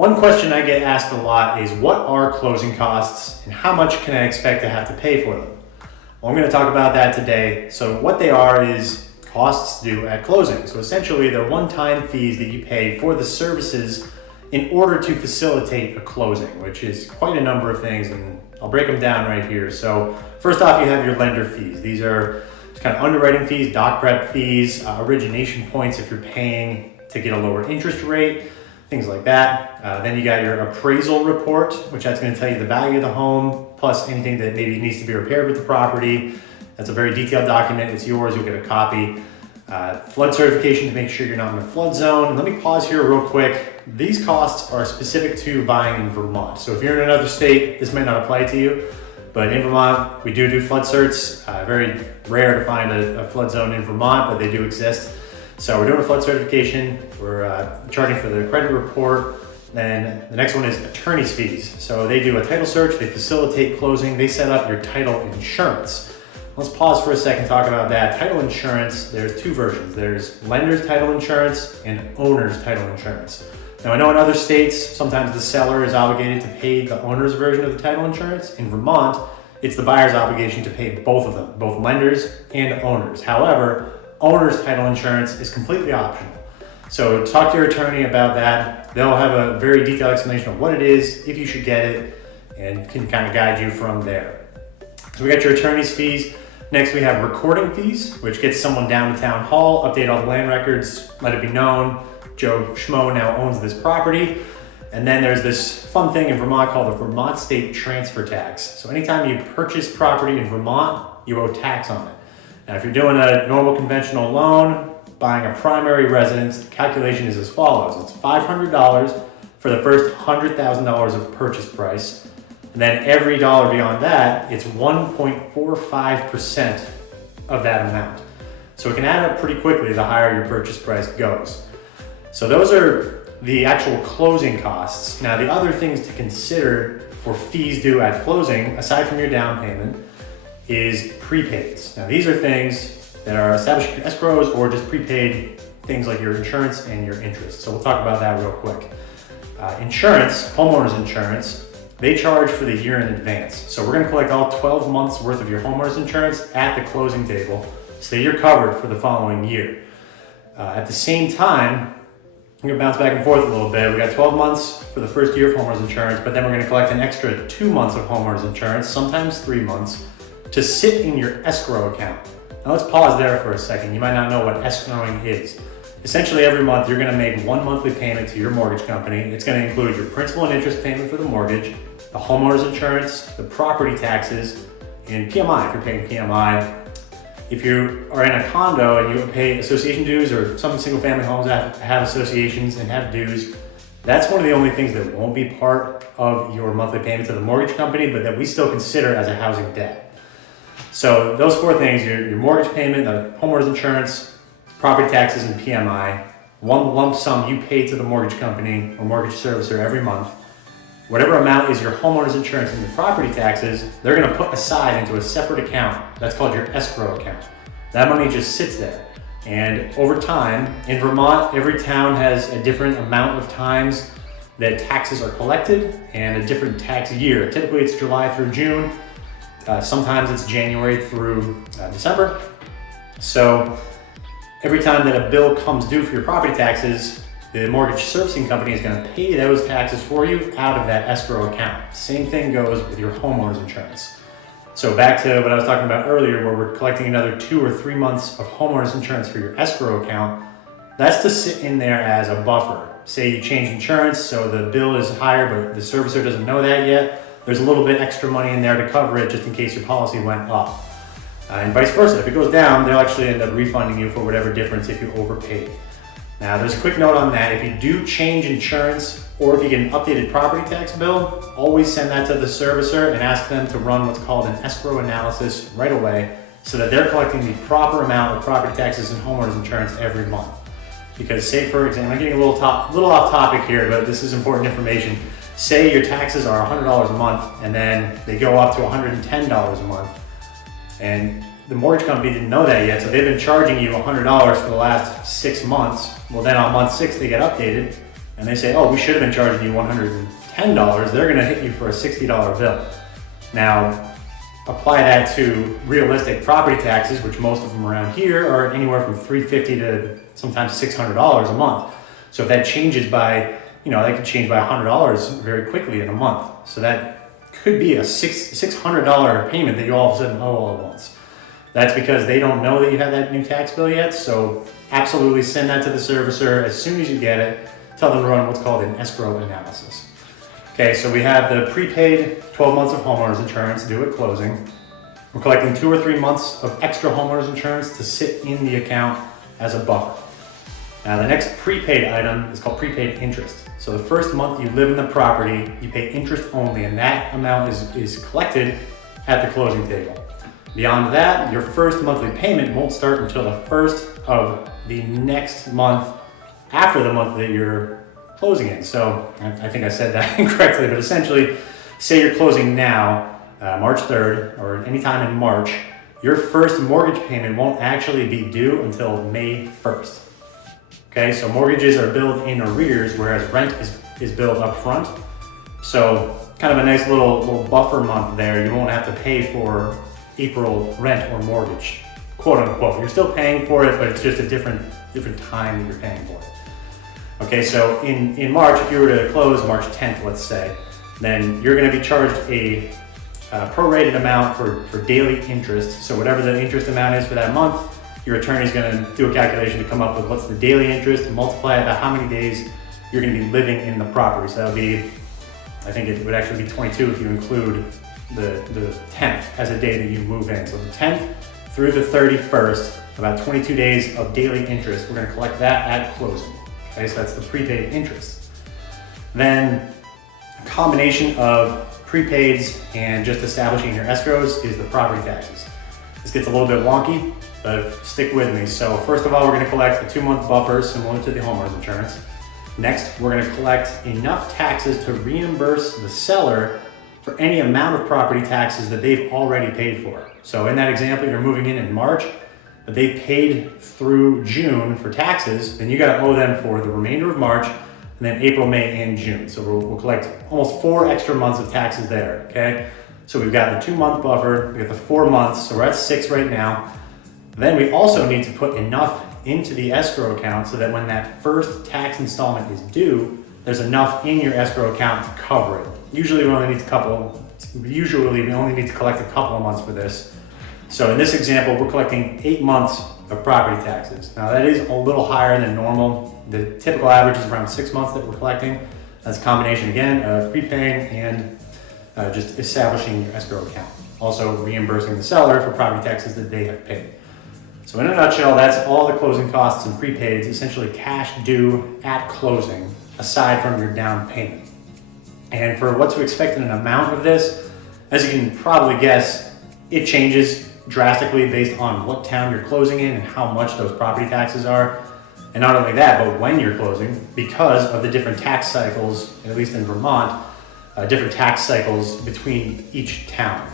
One question I get asked a lot is, what are closing costs and how much can I expect to have to pay for them? Well, I'm going to talk about that today. So what they are is costs due at closing. So essentially they're one-time fees that you pay for the services in order to facilitate a closing, which is quite a number of things, and I'll break them down right here. So first off, you have your lender fees. These are just kind of underwriting fees, doc prep fees, origination points if you're paying to get a lower interest rate, things like that. Then you got your appraisal report, which that's going to tell you the value of the home, plus anything that maybe needs to be repaired with the property. That's a very detailed document. It's yours. You'll get a copy. Flood certification to make sure you're not in a flood zone. Let me pause here real quick. These costs are specific to buying in Vermont. So if you're in another state, this may not apply to you. But in Vermont, we do flood certs. Very rare to find a flood zone in Vermont, but they do exist. So we're doing a flood certification. We're charging for the credit report. Then the next one is attorney's fees. So they do a title search, they facilitate closing, they set up your title insurance. Let's pause for a second, talk about that. Title insurance, there's two versions. There's lender's title insurance and owner's title insurance. Now I know in other states, sometimes the seller is obligated to pay the owner's version of the title insurance. In Vermont, it's the buyer's obligation to pay both of them, both lenders and owners. However, owner's title insurance is completely optional. So talk to your attorney about that. They'll have a very detailed explanation of what it is, if you should get it, and can kind of guide you from there. So we got your attorney's fees. Next we have recording fees, which gets someone down to town hall, update all the land records, let it be known Joe Schmo now owns this property. And then there's this fun thing in Vermont called the Vermont State Transfer Tax. So anytime you purchase property in Vermont, you owe tax on it. Now, if you're doing a normal conventional loan, buying a primary residence, the calculation is as follows. It's $500 for the first $100,000 of purchase price. And then every dollar beyond that, it's 1.45% of that amount. So it can add up pretty quickly the higher your purchase price goes. So those are the actual closing costs. Now, the other things to consider for fees due at closing, aside from your down payment, is prepaids. Now these are things that are established in escrows or just prepaid things like your insurance and your interest. So we'll talk about that real quick. Insurance, homeowners insurance, they charge for the year in advance. So we're gonna collect all 12 months worth of your homeowners insurance at the closing table so that you're covered for the following year. At the same time, I'm gonna bounce back and forth a little bit. We got 12 months for the first year of homeowners insurance, but then we're gonna collect an extra 2 months of homeowners insurance, sometimes 3 months, to sit in your escrow account. Now let's pause there for a second. You might not know what escrowing is. Essentially every month you're gonna make one monthly payment to your mortgage company. It's gonna include your principal and interest payment for the mortgage, the homeowner's insurance, the property taxes, and PMI if you're paying PMI. If you are in a condo and you pay association dues, or some single family homes that have associations and have dues, that's one of the only things that won't be part of your monthly payment to the mortgage company, but that we still consider as a housing debt. So those four things, your mortgage payment, the homeowner's insurance, property taxes, and PMI, one lump sum you pay to the mortgage company or mortgage servicer every month. Whatever amount is your homeowner's insurance and your property taxes, they're gonna put aside into a separate account. That's called your escrow account. That money just sits there. And over time, in Vermont, every town has a different amount of times that taxes are collected and a different tax year. Typically it's July through June. Sometimes it's January through December. So every time that a bill comes due for your property taxes, the mortgage servicing company is going to pay those taxes for you out of that escrow account. Same thing goes with your homeowner's insurance. So back to what I was talking about earlier, where we're collecting another 2 or 3 months of homeowner's insurance for your escrow account, that's to sit in there as a buffer. Say you change insurance, so the bill is higher, but the servicer doesn't know that yet. There's a little bit extra money in there to cover it just in case your policy went up. And vice versa, if it goes down, they'll actually end up refunding you for whatever difference if you overpaid. Now there's a quick note on that. If you do change insurance or if you get an updated property tax bill, always send that to the servicer and ask them to run what's called an escrow analysis right away so that they're collecting the proper amount of property taxes and homeowners insurance every month. Because say for example, I'm getting a little off topic here, but this is important information. Say your taxes are $100 a month and then they go up to $110 a month, and the mortgage company didn't know that yet, so they've been charging you $100 for the last 6 months. Well, then on month 6 they get updated and they say, oh, we should have been charging you $110, they're gonna hit you for a $60 bill. Now, apply that to realistic property taxes, which most of them around here are anywhere from $350 to sometimes $600 a month. So if that changes by, that could change by $100 very quickly in a month. So that could be a $600 payment that you all of a sudden owe all at once. That's because they don't know that you have that new tax bill yet. So absolutely send that to the servicer as soon as you get it. Tell them to run what's called an escrow analysis. Okay, so we have the prepaid 12 months of homeowners insurance due at closing. We're collecting 2 or 3 months of extra homeowners insurance to sit in the account as a buffer. Now the next prepaid item is called prepaid interest. So the first month you live in the property, you pay interest only, and that amount is collected at the closing table. Beyond that, your first monthly payment won't start until the first of the next month after the month that you're closing in. So I think I said that incorrectly, but essentially, say you're closing now, March 3rd, or anytime in March, your first mortgage payment won't actually be due until May 1st. Okay, so mortgages are billed in arrears, whereas rent is billed up front. So kind of a nice little buffer month there. You won't have to pay for April rent or mortgage, quote unquote. You're still paying for it, but it's just a different time that you're paying for it. Okay, so in March, if you were to close March 10th, let's say, then you're gonna be charged a prorated amount for daily interest. So whatever the interest amount is for that month, your attorney's gonna do a calculation to come up with what's the daily interest and multiply it by how many days you're gonna be living in the property. So that'll be, I think it would actually be 22 if you include the 10th as a day that you move in. So the 10th through the 31st, about 22 days of daily interest. We're gonna collect that at closing. Okay, so that's the prepaid interest. Then a combination of prepaids and just establishing your escrows is the property taxes. This gets a little bit wonky, but stick with me. So first of all, we're gonna collect the 2-month buffer similar to the homeowner's insurance. Next, we're gonna collect enough taxes to reimburse the seller for any amount of property taxes that they've already paid for. So in that example, you're moving in March, but they've paid through June for taxes, then you gotta owe them for the remainder of March, and then April, May, and June. So we'll collect almost 4 extra months of taxes there, okay? So we've got the 2-month buffer, we got the 4 months, so we're at 6 right now. Then we also need to put enough into the escrow account so that when that first tax installment is due, there's enough in your escrow account to cover it. Usually we only need to collect a couple of months for this. So in this example, we're collecting 8 months of property taxes. Now that is a little higher than normal. The typical average is around 6 months that we're collecting. That's a combination again of prepaying and just establishing your escrow account. Also reimbursing the seller for property taxes that they have paid. So in a nutshell, that's all the closing costs and prepaids, essentially cash due at closing, aside from your down payment. And for what to expect in an amount of this, as you can probably guess, it changes drastically based on what town you're closing in and how much those property taxes are. And not only that, but when you're closing, because of the different tax cycles, at least in Vermont, different tax cycles between each town.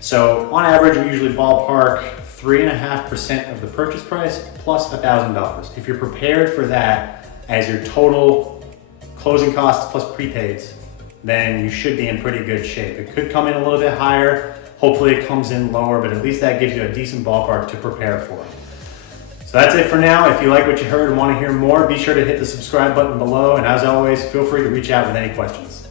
So on average, we usually ballpark 3.5% of the purchase price plus $1,000. If you're prepared for that as your total closing costs plus prepaids, then you should be in pretty good shape. It could come in a little bit higher. Hopefully it comes in lower, but at least that gives you a decent ballpark to prepare for. So that's it for now. If you like what you heard and want to hear more, be sure to hit the subscribe button below. And as always, feel free to reach out with any questions.